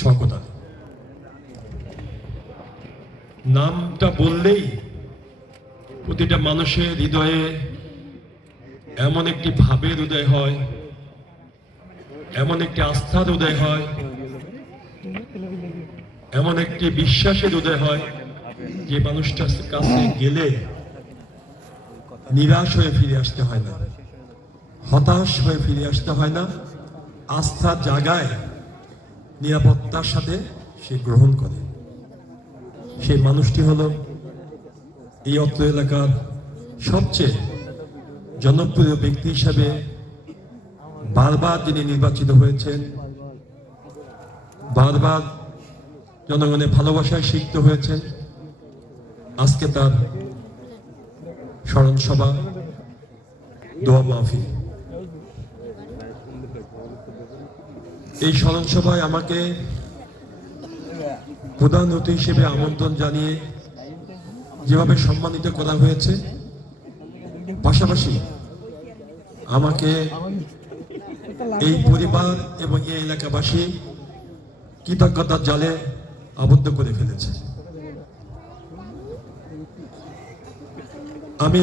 শওকত আলী। নামটা বললেই প্রতিটা মানুষের হৃদয়ে এমন একটি ভাবের উদয় হয়, এমন একটি আস্থার উদয় হয়, এমন একটি বিশ্বাসের উদয় হয় যে মানুষটার কাছে গেলে নিরাশ হয়ে ফিরে আসতে হয় না, হতাশ হয়ে ফিরে আসতে হয় না, আস্থার জায়গায় নিরাপত্তার সাথে সে গ্রহণ করে। সেই মানুষটি হলো এই অত্র এলাকার সবচেয়ে জনপ্রিয় ব্যক্তি হিসাবে বারবার যিনি নির্বাচিত হয়েছেন, বারবার জনগণের ভালোবাসায় সিক্ত হয়েছেন। আজকে তার স্মরণ সভা, দোয়া মাহফিল। এই স্মরণ সভায় আমাকে প্রধান অতিথি হিসেবে আমন্ত্রণ জানিয়ে যেভাবে সম্মানিত করা হয়েছে, পাশাপাশি আমাকে এই পরিবার এবং এই এলাকাবাসী কৃতজ্ঞতার জালে আবদ্ধ করে ফেলেছে। আমি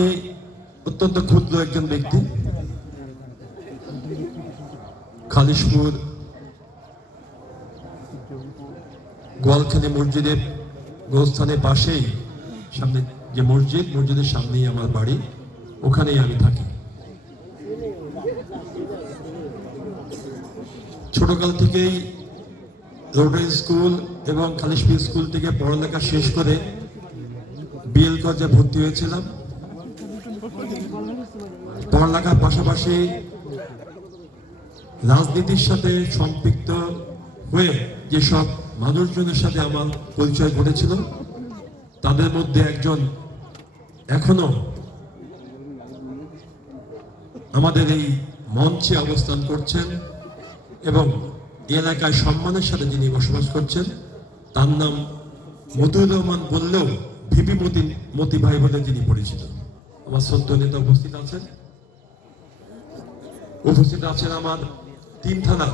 অত্যন্ত ক্ষুদ্র একজন ব্যক্তি। খালিশপুর গোয়ালখালী মসজিদের গোরস্থানের পাশেই, সামনে যে মসজিদের সামনেই আমার বাড়ি, ওখানেই আমি থাকি। ছোটকাল থেকেই রোডারি স্কুল এবং খালিশপুর স্কুল থেকে পড়ালেখা শেষ করে বিএল কলেজে ভর্তি হয়েছিলাম। পড়ালেখার পাশাপাশি রাজনীতির সাথে সম্পৃক্ত হয়ে যেসব মানুষজনের সাথে আমার পরিচয় ঘটেছিল, তাদের মধ্যে একজন এখনো আমাদের এই মঞ্চে অবস্থান করছেন এবং এলাকায় সম্মানের সাথে যিনি বসবাস করছেন, তার নাম মতিউর রহমান বললেও ভিপি মতি ভাই বলে যিনি পরিচিত। আমার শ্রদ্ধ নেতা উপস্থিত আছেন আমার 3 থানা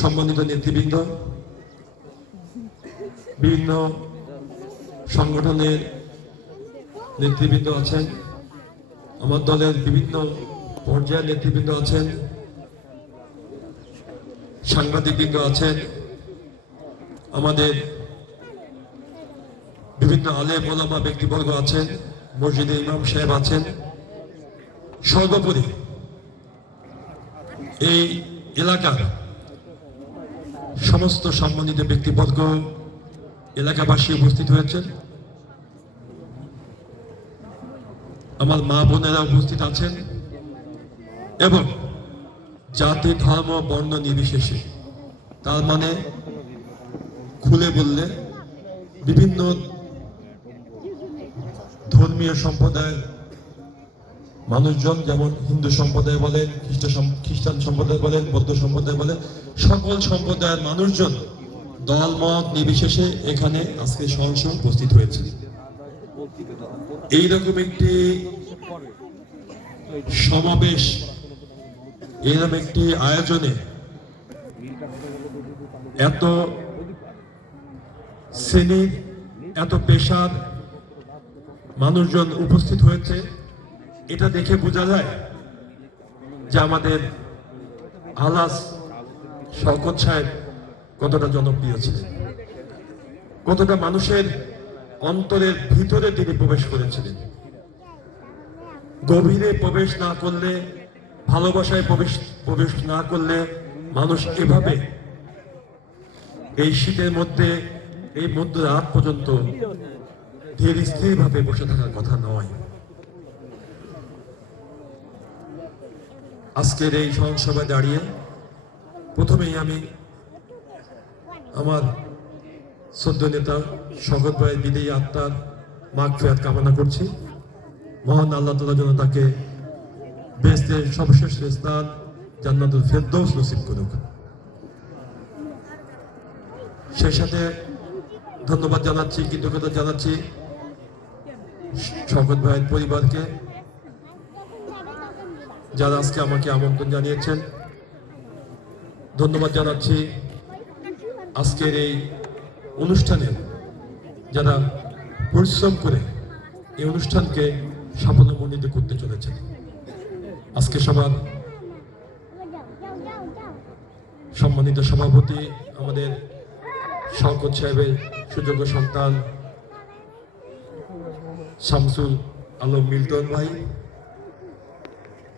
সম্মানিত নেতৃবৃন্দ, বিভিন্ন সংগঠনের নেতৃবৃন্দ আছেন, আমার দলের বিভিন্ন পর্যায়ের নেতৃবৃন্দ আছেন, সাংবাদিকবৃন্দ আছেন, আমাদের বিভিন্ন আলেম ওলামা ব্যক্তিবর্গ আছেন, মসজিদে ইমাম সাহেব আছেন। সর্বোপরি এই এলাকার সমস্ত সম্মানিত ব্যক্তিবর্গ, এলাকাবাসী উপস্থিত হয়েছেন। আমার মা বোনেরা উপস্থিত আছেন এবং জাতি ধর্ম বর্ণ নির্বিশেষে, তার মানে খুলে বললে বিভিন্ন ধর্মীয় সম্প্রদায়ের মানুষজন, যেমন হিন্দু সম্প্রদায় বলেন, খ্রিস্টান সম্প্রদায় বলেন, বৌদ্ধ সম্প্রদায় বলেন, সকল সম্প্রদায়ের মানুষজন দল মত নির্বিশেষে এখানে আজকে সরাসরি উপস্থিত হয়েছে। এইরকম একটি সমাবেশ, এইরকম একটি আয়োজনে এত শ্রেণীর, এত পেশার মানুষজন উপস্থিত হয়েছে, এটা দেখে বোঝা যায় যে আমাদের আলাস শওকত সাহেব কতটা জনপ্রিয় ছিলেন, কতটা মানুষের অন্তরের ভিতরে তিনি প্রবেশ করেছিলেন। গভীরে প্রবেশ না করলে, ভালোবাসায় প্রবেশ না করলে মানুষ এভাবে এই শীতের মধ্যে, এই মধ্যরাত পর্যন্ত ধীর স্থিরভাবে বসে থাকার কথা নয়। আজকের এই সভায় দাঁড়িয়ে প্রথমেই আমি আমার শ্রদ্ধ নেতা শওকত ভাইয়ের বিদেয়ী আত্মার মাগফিরাত কামনা করছি। মহান আল্লাহ তাআলা যেন তাকে বেহেশতের সর্বশেষ স্থান জান্নাতুল ফেরদৌস নসিব করুক। সেই সাথে ধন্যবাদ জানাচ্ছি, কৃতজ্ঞতা জানাচ্ছি শওকত ভাইয়ের পরিবারকে, যারা আজকে আমাকে আমন্ত্রণ জানিয়েছেন। ধন্যবাদ জানাচ্ছি আজকের এই অনুষ্ঠানে যারা পরিশ্রম করে এই অনুষ্ঠানকে সাফল্যমণ্ডিত করতে চলেছেন। আজকে সবার সম্মানিত সভাপতি আমাদের শওকত সাহেবের সুযোগ্য সন্তান শামসুল আলম মিল্টন ভাই,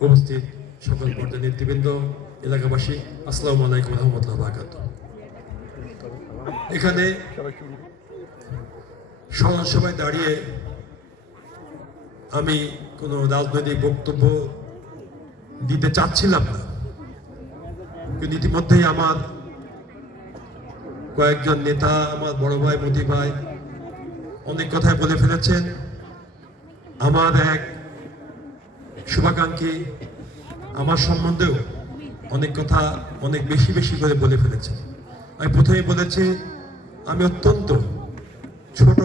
উপস্থিত সকল পর্যায়ের নেতৃবৃন্দ, এলাকাবাসী, আসসালামু আলাইকুম রহমতুল্লাহ বারাকাতুহু। এখানে সভায় দাঁড়িয়ে আমি কোনো রাজনৈতিক বক্তব্য দিতে চাচ্ছিলাম না, কিন্তু ইতিমধ্যেই আমার কয়েকজন নেতা, আমার বড় ভাই মোদি ভাই অনেক কথাই বলে ফেলেছেন। আমার এক শুভাকাঙ্ক্ষী আমার সম্বন্ধেও অনেক কথা অনেক বেশি বেশি করে বলে ফেলেছে। আমি প্রথমেই বলেছি আমি অত্যন্ত ছোট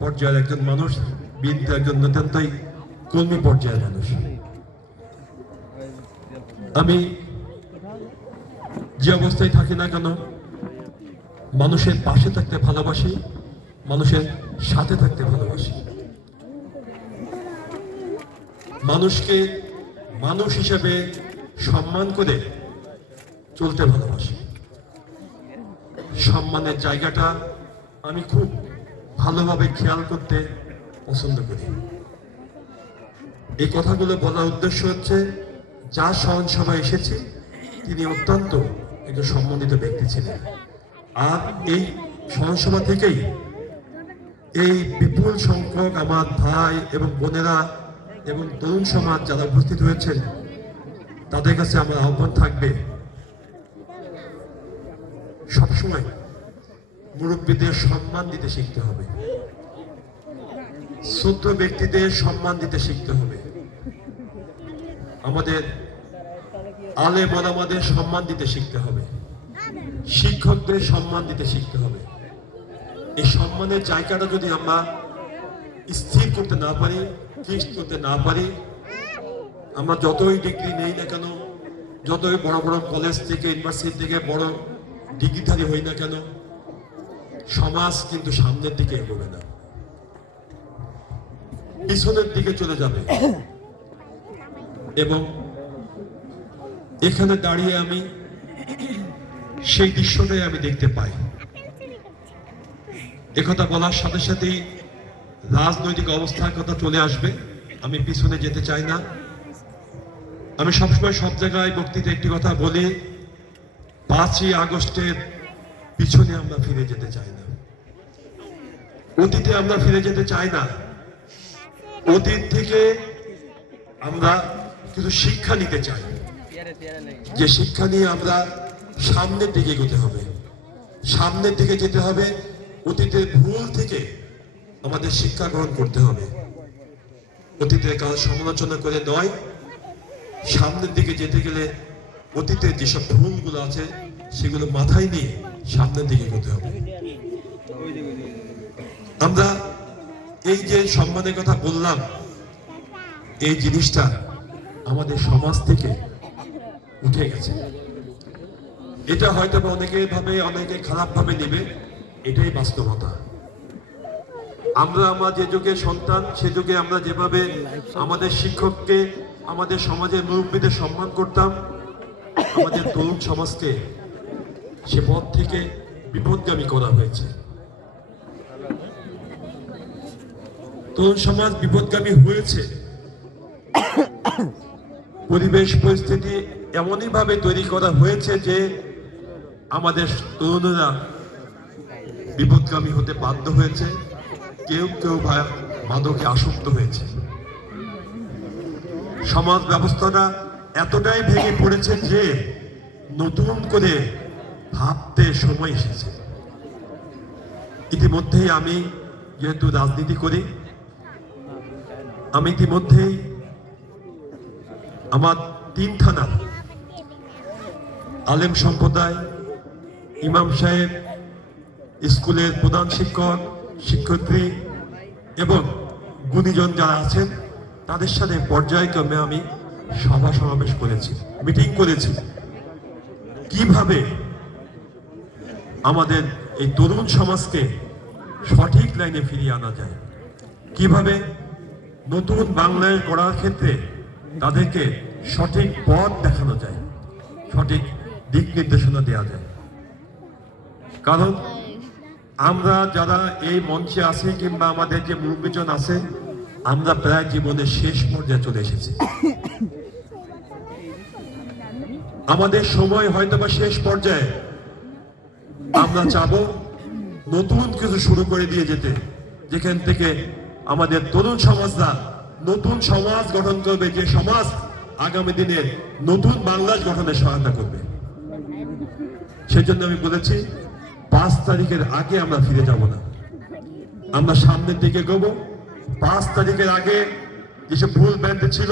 পর্যায়ের একজন মানুষ, বিএনপি একজন নিতান্তই কর্মী পর্যায়ের মানুষ। আমি যে অবস্থায় থাকি না কেন মানুষের পাশে থাকতে ভালোবাসি, মানুষের সাথে থাকতে ভালোবাসি, মানুষকে মানুষ হিসেবে সম্মান করে চলতে ভালোবাসি। সম্মানের জায়গাটা আমি খুব ভালোভাবে খেয়াল করতে পছন্দ করি। এই কথাগুলো বলার উদ্দেশ্য হচ্ছে, যার সভায় এসেছি তিনি অত্যন্ত একজন সম্মানিত ব্যক্তি ছিলেন। আর এই সভা থেকেই এই বিপুল সংখ্যক আমার ভাই এবং বোনেরা এবং তরুণ সমাজ যারা উপস্থিত হয়েছেন, তাদের কাছে আমার আহ্বান থাকবে, সবসময় মুরব্বীদের সম্মান দিতে শিখতে হবে, ছোট ব্যক্তিদের সম্মান দিতে শিখতে হবে, আমাদের আলেম ওলামাদের সম্মান দিতে শিখতে হবে, শিক্ষকদের সম্মান দিতে শিখতে হবে। এই সম্মানের জায়গাটা যদি আমরা স্থির করতে না পারি, ফিক্সড করতে না পারি, আমরা যতই ডিগ্রি নেই না কেন, যতই বড় বড় কলেজ থেকে ইউনিভার্সিটি থেকে বড় ডিগ্রিধারী হই না কেন, সমাজ কিন্তু সামনের দিকে এগোবে না, পিছনের দিকে চলে যাবে। এবং এখানে দাঁড়িয়ে আমি সেই দৃশ্যটাই আমি দেখতে পাই। একথা বলার সাথে সাথেই রাজনৈতিক অবস্থার কথা চলে আসবে, আমি পিছনে যেতে চাই না। আমি সবসময় সব জায়গায় বক্তৃতা একটি কথা বলি, 5ই আগস্টের পিছনে আমরা ফিরে যেতে চাই না, অতীতে আমরা ফিরে যেতে চাই না। অতীত থেকে আমরা কিছু শিক্ষা নিতে চাই, যে শিক্ষা নিয়ে আমরা সামনের দিকে এগোতে হবে, সামনের দিকে যেতে হবে। অতীতের ভুল থেকে আমাদের শিক্ষা গ্রহণ করতে হবে, অতীতের কাজ সমালোচনা করে নয়। সামনের দিকে যেতে গেলে অতীতের যেসব ভুলগুলো আছে সেগুলো মাথায় নিয়ে সামনের দিকে এগোতে হবে। আমরা এই যে সম্মানের কথা বললাম, এই জিনিসটা আমাদের সমাজ থেকে উঠে গেছে। এটা হয়তো অনেকে ভাবে, অনেকে খারাপ ভাবে নেবে, এটাই বাস্তবতা। আমরা যে যুগে সন্তান, সে যুগে আমরা যেভাবে আমাদের শিক্ষককে, আমাদের সমাজের মুরব্বীদের সম্মান করতাম, আমাদের তরুণ সমাজকে সে পথ থেকে বিপদগামী করা হয়েছে। তরুণ সমাজ বিপদগামী হয়েছে। পরিবেশ পরিস্থিতি এমনই ভাবে তৈরি করা হয়েছে যে আমাদের তরুণরা বিপদগামী হতে বাধ্য হয়েছে, কেউ কেউ মাদকে আসক্ত হয়েছে। সমাজ ব্যবস্থাটা এতটাই ভেঙে পড়েছে যে নতুন করে ভাবতে সময় এসেছে। ইতিমধ্যেই আমি যেহেতু রাজনীতি করি, আমি ইতিমধ্যেই আমার 3 থানা আলেম সম্প্রদায়, ইমাম সাহেব, স্কুলের প্রধান শিক্ষক, শিক্ষয়িত্রী এবং গুণীজন যারা আছেন তাদের সাথে পর্যায়ক্রমে আমি সভা সমাবেশ করেছি, মিটিং করেছি। কিভাবে আমাদের এই তরুণ সমাজকে সঠিক লাইনে ফিরিয়ে আনা যায়, কিভাবে নতুন বাংলাদেশ গড়ার ক্ষেত্রে তাদেরকে সঠিক পথ দেখানো যায়, সঠিক দিক নির্দেশনা দেওয়া যায়। কারণ আমরা যারা এই মঞ্চে আছি কিংবা আমাদের যে মুরব্বীজন আছে, আমরা প্রায় জীবনের শেষ পর্যায়ে চলে এসেছি। আমাদের সময় হয়তো বা শেষ পর্যায়ে, আমরা চাবো নতুন কিছু শুরু করে দিয়ে যেতে, যেখান থেকে আমাদের তরুণ সমাজরা নতুন সমাজ গঠন করবে, যে সমাজ আগামী দিনে নতুন বাংলাদেশ গঠনে সহায়তা করবে। সেজন্য আমি বলেছি 5 তারিখের আগে আমরা ফিরে যাব না, আমরা সামনের দিকে এগোবো। 5 তারিখের আগে যেসব ভুল ভ্রান্তি ছিল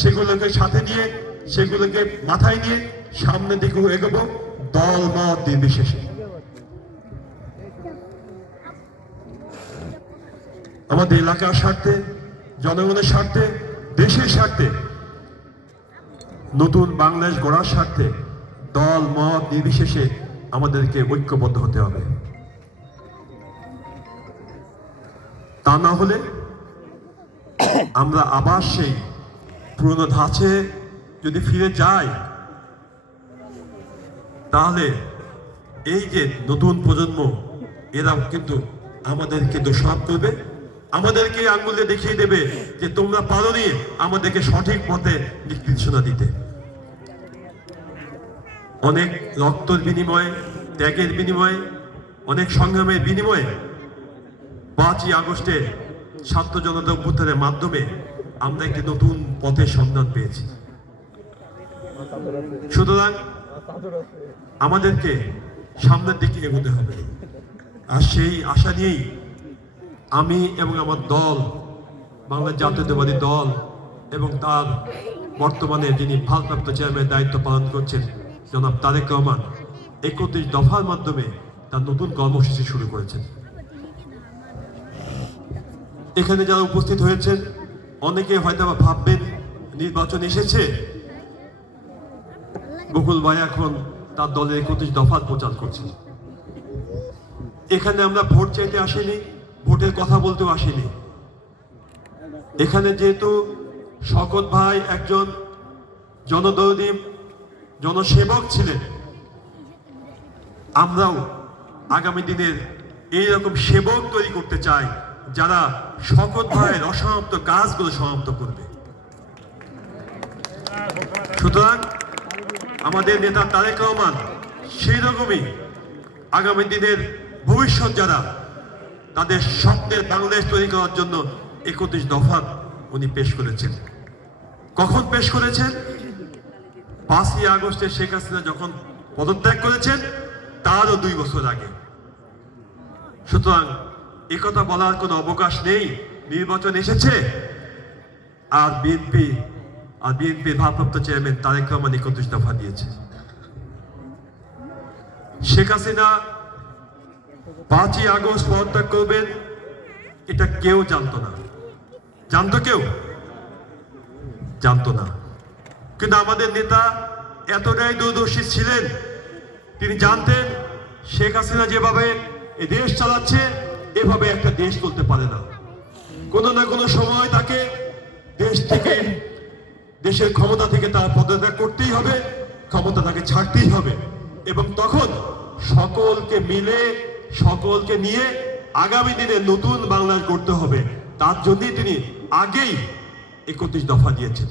সেগুলোকে সাথে নিয়ে, সেগুলোকে মাথায় নিয়ে সামনের দিকে এগোবো, দল মত নির্বিশেষে। আমাদের এলাকার স্বার্থে, জনগণের স্বার্থে, দেশের স্বার্থে, নতুন বাংলাদেশ গড়ার স্বার্থে দল মত নির্বিশেষে আমাদেরকে ঐক্যবদ্ধ হতে হবে। তা না হলে আমরা আবার সেই পুরনো ধাঁচে যদি ফিরে যাই, তাহলে এই যে নতুন প্রজন্ম, এরা কিন্তু আমাদেরকে দোষারোপ করবে, আমাদেরকে আঙ্গুলে দেখিয়ে দেবে যে তোমরা পারোনি আমাদেরকে সঠিক পথে দিক নির্দেশনা দিতে। অনেক রক্তের বিনিময়ে, ত্যাগের বিনিময়ে, অনেক সংগ্রামের বিনিময়ে 5ই আগস্টে ছাত্র জনতা অভ্যুত্থানের মাধ্যমে আমরা একটি নতুন পথের সন্ধান পেয়েছি। সুতরাং আমাদেরকে সামনের দিকে এগোতে হবে। আর সেই আশা নিয়েই আমি এবং আমার দল, বাংলাদেশ জাতীয়তাবাদী দল এবং তার বর্তমানে যিনি ভারপ্রাপ্ত চেয়ারম্যানের দায়িত্ব পালন করছেন জনাব তারেক রহমান, 31 দফার মাধ্যমে তার নতুন কর্মসূচি শুরু করেছেন। এখানে যারা উপস্থিত হয়েছেন অনেকে হয়তো ভাববেন নির্বাচন এসেছে, বকুল ভাই এখন তার দলের 31 দফার প্রচার করছেন। এখানে আমরা ভোট চাইতে আসিনি, ভোটের কথা বলতেও আসিনি। এখানে যেহেতু শওকত ভাই একজন জনদরদী জনসেবক ছিলেন, আমরাও আগামী দিনের এইরকম সেবক তৈরি করতে চাই যারা শওকত ভাইয়ের অসমাপ্ত কাজগুলো সমাপ্ত করবে। সুতরাং আমাদের নেতা তারেক রহমান সেই রকমই আগামী দিনের ভবিষ্যৎ যারা, তাদের স্বপ্নের বাংলাদেশ তৈরি করার জন্য 31 দফা উনি পেশ করেছেন। কখন পেশ করেছেন? 5ই আগস্টে শেখ হাসিনা যখন পদত্যাগ করেছেন তারও 2 বছর আগে। সুতরাং একথা বলার কোনো অবকাশ নেই। নির্বাচন এসেছে আর বিএনপির ভারপ্রাপ্ত চেয়ারম্যান তারেক রহমান 31 দফা দিয়েছে। শেখ হাসিনা 5ই আগস্ট পদত্যাগ করবেন এটা কেউ জানতো না। জানতো কেউ? জানতো না। কিন্তু আমাদের নেতা এতটাই দূরদর্শী ছিলেন, তিনি জানতেন শেখ হাসিনা যেভাবে এই দেশ চালাচ্ছে এভাবে একটা দেশ চলতে পারে না। কোনো না কোনো সময় তাকে দেশের ক্ষমতা থেকে তার পদত্যাগ করতেই হবে, ক্ষমতা তাকে ছাড়তেই হবে। এবং তখন সকলকে নিয়ে আগামী দিনে নতুন বাংলাদেশ গড়তে হবে। তার জন্যই তিনি আগেই 31 দফা দিয়েছেন।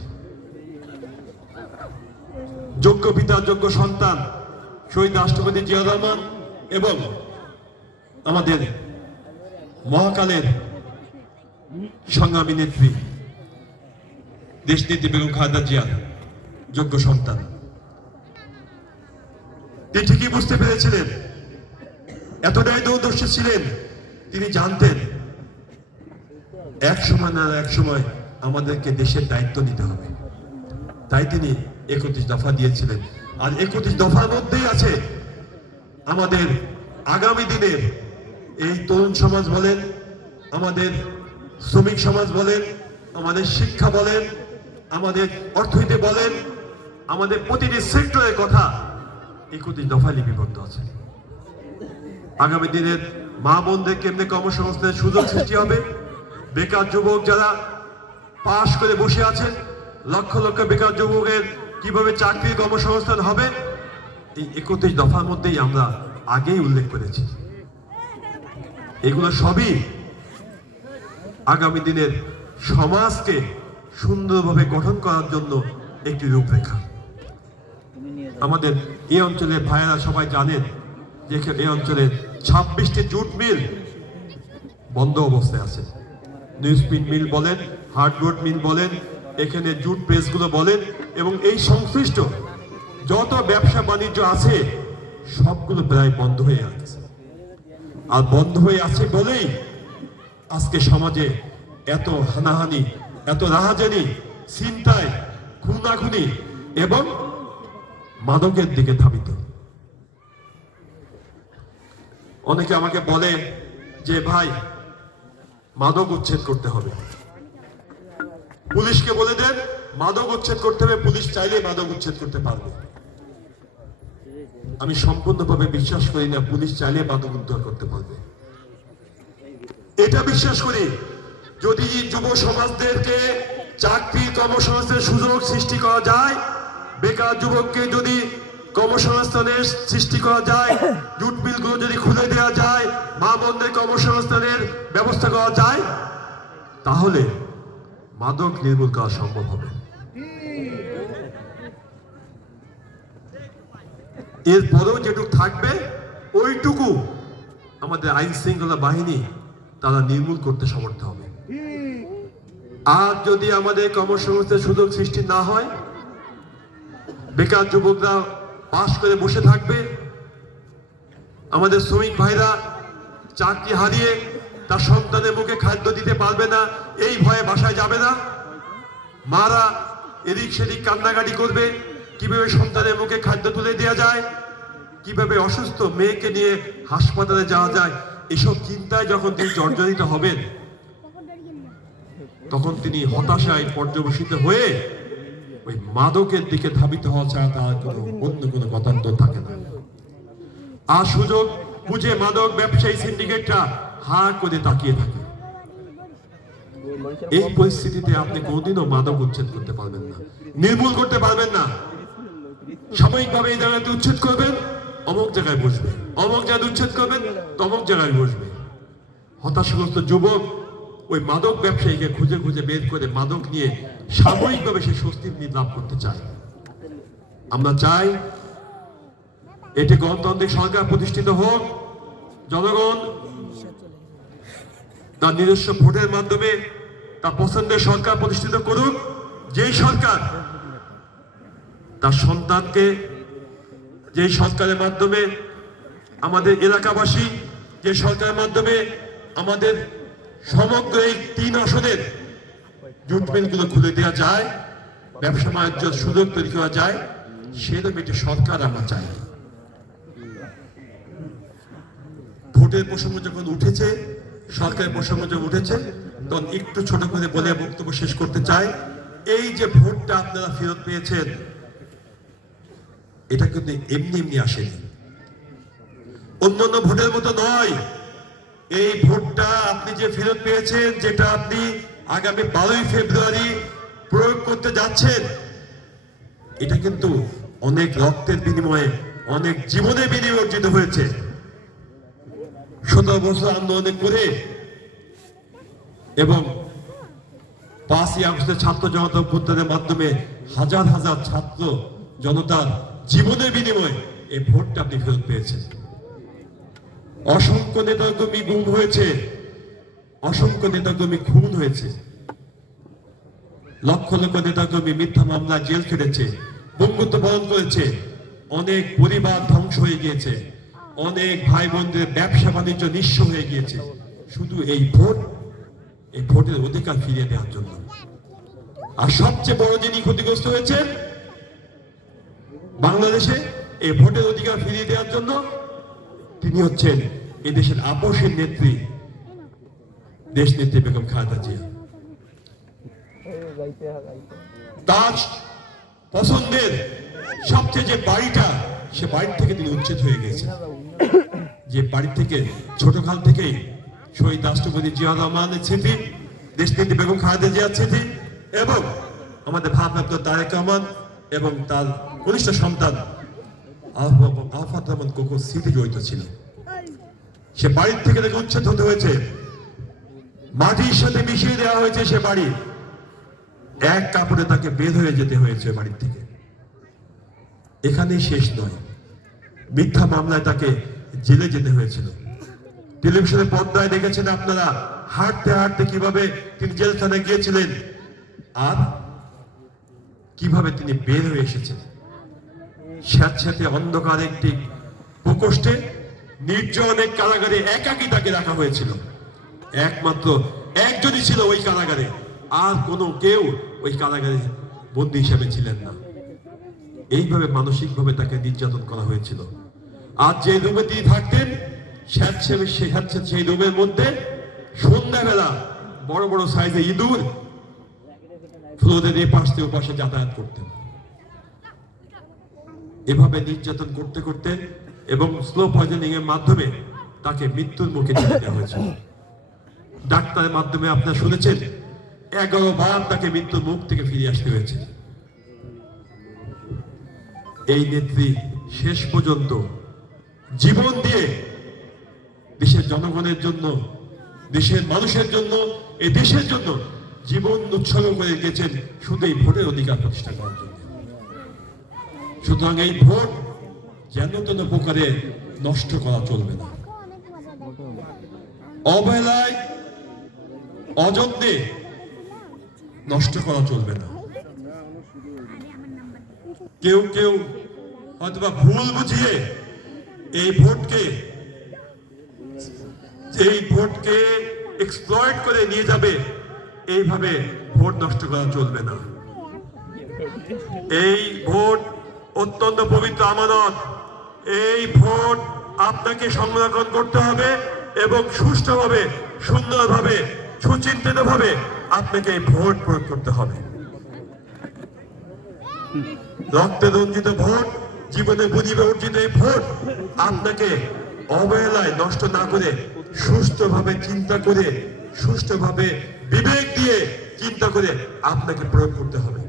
যোগ্য পিতা যোগ্য সন্তান শহীদ রাষ্ট্রপতি জিয়া রহমান এবং আমাদের মহাকালের সংগ্রামী নেত্রী দেশনেত্রী বেগম খালেদা জিয়ার যোগ্য সন্তান। তিনি ঠিকই বুঝতে পেরেছিলেন, এতটাই দূরদর্শী ছিলেন, তিনি জানতেন এক সময় না এক সময় আমাদেরকে দেশের দায়িত্ব নিতে হবে। তাই তিনি 31 দফা দিয়েছিলেন। আর 31 দফার মধ্যেই আছে আমাদের আগামী দিনের এই তরুণ সমাজ বলেন, আমাদের শ্রমিক সমাজ বলেন, আমাদের শিক্ষা বলেন, আমাদের অর্থনীতি বলেন, আমাদের প্রতিটি সেক্টরের কথা 31 দফায় লিপিবদ্ধ আছে। আগামী দিনের মা বোনদের কেমনে কর্মসংস্থানের সুযোগ সৃষ্টি হবে, বেকার যুবক যারা পাশ করে বসে আছেন, লক্ষ লক্ষ বেকার যুবকের কিভাবে চাকরির কর্মসংস্থান হবে, এই 31 দফার মধ্যেই আমরা আগেই উল্লেখ করেছি। এগুলো সবই আগামী দিনের সমাজকে সুন্দরভাবে গঠন করার জন্য একটি রূপরেখা। আমাদের এই অঞ্চলের ভাইয়েরা সবাই জানেন যে এই অঞ্চলের 26টি জুট মিল বন্ধ অবস্থায় আছে। নিউজপ্রিন্ট মিল বলেন, হার্ডউড মিল বলেন, এখানে জুট প্রেসগুলো বলেন, এবং এই সংশ্লিষ্ট যত ব্যবসা বাণিজ্য আছে সবগুলো প্রায় বন্ধ হয়ে আছে। আর বন্ধ হয়ে আছে বলেই আজকে সমাজে এত হানাহানি, এত রাহাজানি, ছিনতাই, খুনাখুনি এবং মাদকের দিকে ধাবিত। অনেকে আমাকে বলে যে ভাই মাদক উচ্ছেদ করতে হবে, পুলিশকে বলে দেন মাদক উচ্ছেদ করতে হবে, পুলিশ চাইলে মাদক উচ্ছেদ করতে পারবে। আমি সম্পূর্ণভাবে বিশ্বাস করি না পুলিশ চাইলে মাদক উদ্ধার করতে পারবে। এটা বিশ্বাস করি যদি যুব সমাজদেরকে চাকরি কর্মসংস্থানের সুযোগ সৃষ্টি করা যায়, বেকার যুবককে যদি কর্মসংস্থানের সৃষ্টি করা যায়, জুট মিলগুলো যদি খুলে দেওয়া যায়, মা বোনদের কর্মসংস্থানের ব্যবস্থা করা যায়, তাহলে মাদক নির্মূল করা সম্ভব হবে। এরপরেও যেটুকু থাকবে ওইটুকু আমাদের আইন শৃঙ্খলা বাহিনী তারা নির্মূল করতে সমর্থ হবে। আর যদি আমাদের কর্মসংস্থানের সুযোগ সৃষ্টি না হয়, বেকার যুবকরা পাশ করে বসে থাকবে, আমাদের শ্রমিক ভাইরা চাকরি হারিয়ে তার সন্তানের মুখে খাদ্য দিতে পারবে না, এই ভয়ে বাসায় যাবে না, মারা এদিক সেদিক কান্নাকাটি করবে, কিভাবে সন্তানের মুখে খাদ্য তুলে দেওয়া যায়, কিভাবে অসুস্থ মেয়েকে নিয়ে হাসপাতালে যাওয়া যায়, এসব চিন্তায় যখন তিনি জর্জরিত হবেন, তখন তিনি হতাশায় পর্যবসিত হয়ে ওই মাদকের দিকে ধাবিত হওয়া ছাড়া তার কোনো অন্য কোনো গতান্তর থাকে না। আর সুযোগ বুঝে মাদক ব্যবসায়ী সিন্ডিকেটরা হা করে তাকিয়ে থাকে। এই পরিস্থিতিতে আপনি কোনোদিনও মাদক উচ্ছেদ করতে পারবেন না, নির্মূল করতে পারবেন না। সাময়িকভাবে এই জায়গাতে উচ্ছেদ করবেন, অমুক জায়গায় বসবে, অমুক জায়গায় উচ্ছেদ করবেন, তমুক জায়গায় বসবে। হতাশাগ্রস্ত যুবক ওই মাদক ব্যবসায়ীকে খুঁজে খুঁজে বের করে মাদক নিয়ে সাময়িকভাবে সে স্বস্তির নিদ লাভ করতে চায়। আমরা চাই এটি গণতান্ত্রিক সরকার প্রতিষ্ঠিত হোক, জনগণ তার নিজস্ব ভোটের মাধ্যমে তার পছন্দের সরকার প্রতিষ্ঠিত করুক, যেই সরকার তার সন্তানকে, যে সরকারের মাধ্যমে আমাদের এলাকাবাসী, যে সরকারের মাধ্যমে আমাদের সমগ্র এই 3 আসনের জুট মিলগুলো খুলে দেওয়া যায়, ব্যবসা বাণিজ্য সুযোগ তৈরি করা যায়, সেরকম একটি সরকার আমরা চাই। ভোটের প্রসঙ্গ যখন উঠেছে, সরকারের প্রসঙ্গ যখন উঠেছে, তখন একটু ছোট করে বলে বক্তব্য শেষ করতে চাই। এই যে ভোটটা আপনারা ফেরত পেয়েছেন, এটা কিন্তু এমনি এমনি আসেনি, অন্যান্য ভোটের মতো নয়। এই ভোটটা আপনি যে ফেরত পেয়েছেন, যেটা আপনি আগামী 12ই ফেব্রুয়ারি প্রয়োগ করতে যাচ্ছেন, এটা কিন্তু অনেক রক্তের বিনিময়ে, অনেক জীবনের বিনিময়ে অর্জিত হয়েছে। 17 বছর আন্দোলন করে এবং 5ই আগস্টের ছাত্র জনতা অভ্যুত্থানের মাধ্যমে হাজার হাজার ছাত্র জনতার জীবনের বিনিময়ে এই ভোটটা আপনি ফেরত পেয়েছেন। অসংখ্য নেতাকর্মী গুম হয়েছে, অসংখ্য নেতাকর্মী খুন হয়েছে, লক্ষ লক্ষ নেতাকর্মী মিথ্যা মামলায় জেল খেটেছে, বঙ্গত্ব বরণ করেছে, অনেক পরিবার ধ্বংস হয়ে গিয়েছে, অনেক ভাই বোনদের ব্যবসা বাণিজ্য নিঃস্ব হয়ে গিয়েছে, শুধু এই ভোট, এই ভোটের অধিকার ফিরিয়ে দেওয়ার জন্য। আর সবচেয়ে বড় যিনি ক্ষতিগ্রস্ত হয়েছে বাংলাদেশে এই ভোটের অধিকার ফিরিয়ে দেওয়ার জন্য, তিনি হচ্ছেন এদেশের আপসের নেত্রী, দেশ নেত্রী বেগম খালেদা জিয়া। তার পছন্দের সবচেয়ে যে বাড়িটা, সে বাড়ির থেকে তিনি উচ্ছেদ হয়ে গেছেন। যে বাড়ি থেকে ছোটকাল থেকেই শহীদ রাষ্ট্রপতি জিয়া রহমানের স্মৃতি, দেশনেত্রী বেগম খালেদা জিয়ার স্মৃতি এবং আমাদের ভারপ্রাপ্ত তারেক রহমান এবং তার কনিষ্ঠ সন্তান আরাফাত রহমান কোকোর স্মৃতি জড়িত ছিল। সে বাড়ির থেকে তাকে উচ্ছেদ হতে হয়েছে, মাটির সাথে মিশিয়ে দেওয়া হয়েছে সে বাড়ি, এক কাপড়ে তাকে বের হয়ে যেতে হয়েছে বাড়ির থেকে। এখানেই শেষ নয়, মিথ্যা মামলায় তাকে জেলে যেতে হয়েছিল। টেলিভিশনের পর্দায় দেখেছেন আপনারা হাঁটতে হাঁটতে কিভাবে তিনি জেলখানায় গিয়েছিলেন আর কিভাবে তিনি বের হয়ে এসেছেন। স্যাঁতস্যাঁতে অন্ধকার একটি প্রকোষ্ঠে নির্জন এক কারাগারে একাকী তাকে রাখা হয়েছিল। একমাত্র একজনই ছিল ওই কারাগারে, আর কোনো কেউ ওই কারাগারে বন্দী হিসেবে ছিলেন না। এইভাবে মানসিকভাবে তাকে নির্যাতন করা হয়েছিল। আর যে রুমে তিনি থাকতেন সেই রুমের মধ্যে সন্ধ্যাবেলা বড় বড় সাইজে ইঁদুর ফ্লোরের এপাশ থেকে ওপাশে যাতায়াত করতেন। এভাবে নির্যাতন করতে করতে এবং স্লো পয়জনিং এর মাধ্যমে তাকে মৃত্যুর মুখে ঠেলে দেওয়া হয়েছিল। ডাক্তারের মাধ্যমে আপনারা শুনেছেন 11 বার তাকে মৃত্যুর মুখ থেকে ফিরে আসতে হয়েছে। এই নেত্রী শেষ পর্যন্ত জীবন দিয়ে দেশের জনগণের জন্য, দেশের মানুষের জন্য, এই দেশের জন্য জীবন উৎসর্গ করে গেছেন শুধু এই ভোটের অধিকার প্রতিষ্ঠা করার জন্য। সুতরাং এই ভোট যেন তেন প্রকারে নষ্ট করা চলবে না, অবহেলায় অযত্নে নষ্ট করা চলবে না। কেউ কেউ হয়তোবা ভুল বুঝিয়ে এই ভোটকে এক্সপ্লয়েট করে নিয়ে যাবে, এইভাবে ভোট নষ্ট করা চলবে না। এই ভোট অত্যন্ত পবিত্র আমানত। এই ভোট আপনাকে সংরক্ষণ করতে হবে এবং সুষ্ঠুভাবে, সুন্দরভাবে, সুচিন্তিতভাবে আপনাকে এই ভোট প্রয়োগ করতে হবে। রক্তে রঞ্জিত ভোট, জীবনে বুঝিবে অর্জিত এই ভোট আপনাকে অবহেলায় নষ্ট না করে সুষ্ঠুভাবে চিন্তা করে, সুষ্ঠুভাবে বিবেক দিয়ে চিন্তা করে আপনাকে প্রয়োগ করতে হবে।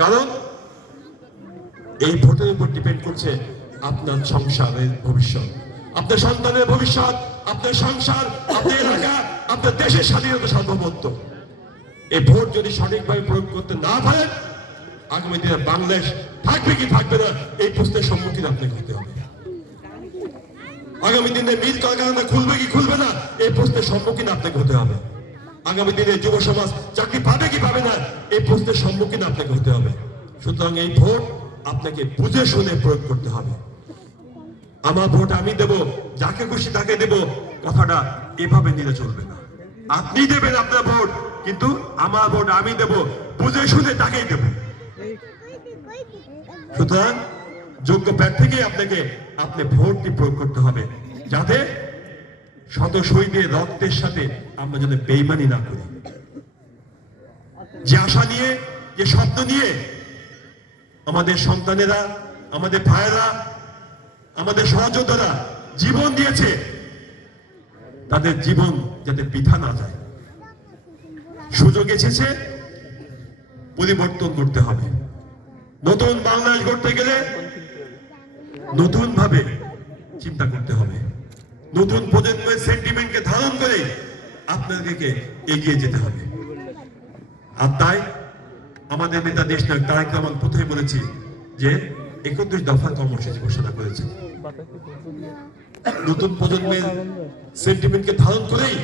কারণ এই ভোটের উপর ডিপেন্ড করছে আপনার সংসারের ভবিষ্যৎ, আপনার সন্তানের ভবিষ্যৎ, আপনার সংসার, আপনার এলাকা, আপনার দেশের স্বাধীনতা, সার্বভৌমত্ব। এই ভোট যদি সঠিকভাবে প্রয়োগ করতে না পারেন, আগামী দিনে বাংলাদেশ থাকবে কি থাকবে না এই প্রশ্নের সম্মুখীন আপনাকে হতে হবে। আগামী দিনে মিল কলকারখানা খুলবে কি খুলবে না এই প্রশ্নের সম্মুখীন আপনাকে হতে হবে। আগামী দিনে যুব সমাজ চাকরি পাবে কি পাবে না এই প্রশ্নের সম্মুখীন আপনাকে হতে হবে। সুতরাং এই ভোট আপনাকে বুঝে শুনে প্রয়োগ করতে হবে। আমার ভোট আমি দেব, যাকে খুশি তাকে দেব, কথাটা এভাবে নিলে চলবে না। আপনি দেবেন আপনার ভোট, কিন্তু আমার ভোট আমি দেব, বুঝে শুনে তাকেই দেব। সুতরাং যোগ্য প্রার্থীকে আপনি ভোটটি প্রয়োগ করতে হবে, যাতে শত শহীদের রক্তের সাথে আমরা যেন বেইমানি না করি। যে আশা নিয়ে, যে স্বপ্ন নিয়ে আমাদের সন্তানেরা, আমাদের ভাইয়েরা, আমাদের সহযোদ্ধারা জীবন দিয়েছে, তাদের জীবন যাতে বৃথা না যায়। সুযোগ এসেছে, পরিবর্তন করতে হবে। নতুন বাংলাদেশ গড়তে গেলে নতুন ভাবে চিন্তা করতে হবে। নতুন প্রজন্মের সেন্টিমেন্টকে ধারণ করে আপনাদেরকে এগিয়ে যেতে হবে। আর তাই আমাদের নেতা দেশনায়ক তারেক রহমান প্রথমে বলেছি যে 31 দফা কর্মসূচি ঘোষণা করেছে। নতুন প্রজন্মের সেন্টিমেন্টকে ধারণ করেই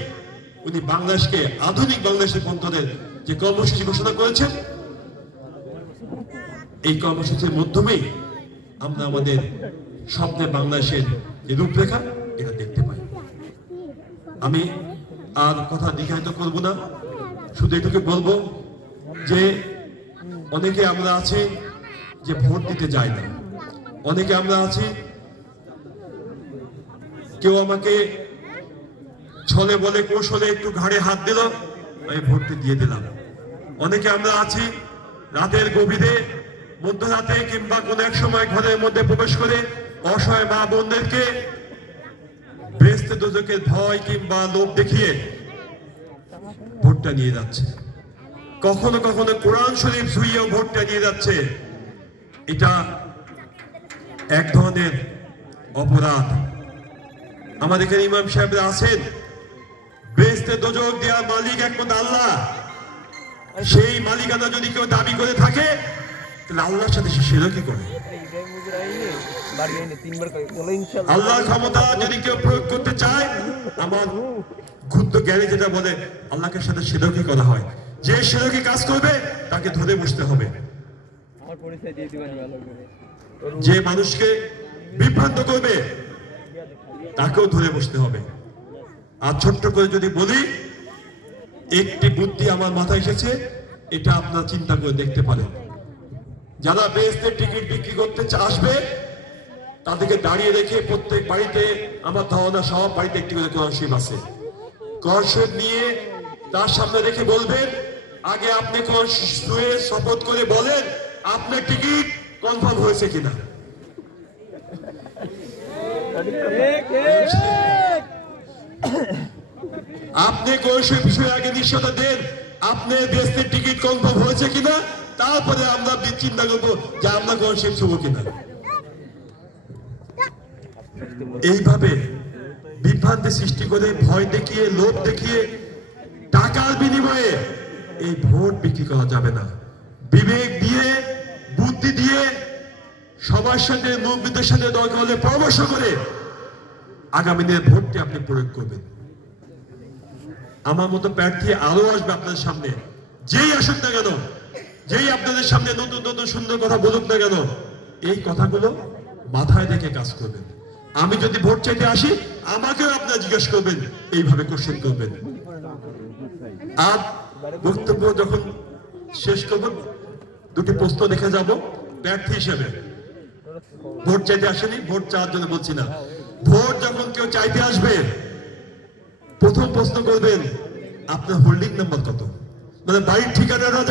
উনি বাংলাদেশকে আধুনিক বাংলাদেশের পন্থনের যে কর্মসূচি ঘোষণা করেছেন, এই কর্মসূচির মাধ্যমেই আমরা আমাদের স্বপ্নে বাংলাদেশের যে রূপরেখা এটা দেখতে পাই। আমি আর কথা দীর্ঘায়িত করব না, শুধু এটুকু বলবো যে অনেকে আমরা আছি যে ভোট দিতে যাই না, অনেকে আমরা আছি কেউ আমাকে ছলে বলে কৌশলে একটু ঘাড়ে হাত দিল, আমি ভোটটি দিয়ে দিলাম। অনেকে আমরা আছি রাতের গভীরে মধ্যরাতে কিংবা কোন এক সময় ঘরের মধ্যে প্রবেশ করে অসহায় মা বোনদেরকে বেহেশতে দোজখের ভয় কিংবা লোভ দেখিয়ে ভোটটা নিয়ে যাচ্ছে। কখনো কখনো কোরআন শরীফ ছুঁয়েও ভোটটা নিয়ে যাচ্ছে। এটা এক ধরনের অপরাধ। আমাদের এখানে ইমাম সাহেবরা আছেন, বেহেশতে দোজখ দেওয়ার মালিক একমাত্র আল্লাহ। সেই মালিকানা যদি কেউ দাবি করে থাকে তাহলে আল্লাহর সাথে সে শিরকি করে। আল্লাহর ক্ষমতা যদি কেউ প্রয়োগ করতে চায়, আমার ক্ষুদ্র জ্ঞানী যেটা বলে, আল্লাহকে সাথে শিরকি করা হয়। যে শিরকি কাজ করবে তাকে ধরে বসতে হবে। যে মানুষকে বিভ্রান্ত করবে তাকেও ধরে বসতে হবে। আর ছোট্ট করে যদি বলি, একটি বুদ্ধি আমার মাথায় এসেছে, এটা আপনারা চিন্তা করে দেখতে পারেন। যারা বেহেশতের টিকিট বিক্রি করতে আসবে তাদেরকে দাঁড়িয়ে রেখে প্রত্যেক বাড়িতে, আমার ধারণা সব বাড়িতে একটি করে কোরআন শরীফ আছে, কোরআন শরীফ নিয়ে তার সামনে রেখে বলবেন, আগে আপনি কোরআন শুয়ে শপথ করে বলেন আপনার টিকিট কনফার্ম হয়েছে কিনা। আপনি কোরআন শরীফ শুয়ে আগে নিশ্চয়তা দেন আপনার বেহেশতের টিকিট কনফার্ম হয়েছে কিনা, তারপরে আমরা চিন্তা করবো যে আমরা কোরআন শরীফ শুবো কিনা। এইভাবে বিভ্রান্তি সৃষ্টি করে, ভয় দেখিয়ে, লোভ দেখিয়ে, টাকার বিনিময়ে এই ভোট বিক্রি করা যাবে না। বিবেক দিয়ে, বুদ্ধি দিয়ে, সবার সাথে, মুরব্বীদের সাথে দরকার হলে পরামর্শ করে আগামী দিনের ভোটটি আপনি প্রয়োগ করবেন। আমার মতো প্রার্থী আরো আসবে আপনাদের সামনে, যেই আসুক না কেন, যেই আপনাদের সামনে নতুন নতুন সুন্দর কথা বলুক না কেন, এই কথাগুলো মাথায় রেখে কাজ করবেন। আমি যদি ভোট চাইতে আসি, আমাকেও আপনারা জিজ্ঞেস করবেন, এইভাবে কোশ্চেন করবেন। আর বক্তব্য যখন শেষ করব, দুটি প্রশ্ন দেখে যাব প্রার্থী হিসেবে। ভোট চাইতে আসেনি, ভোট চাওয়ার জন্য বলছি না। ভোট যখন কেউ চাইতে আসবে, প্রথম প্রশ্ন করবেন আপনার হোল্ডিং নাম্বার কত, মানে বাড়ির ঠিকানাটা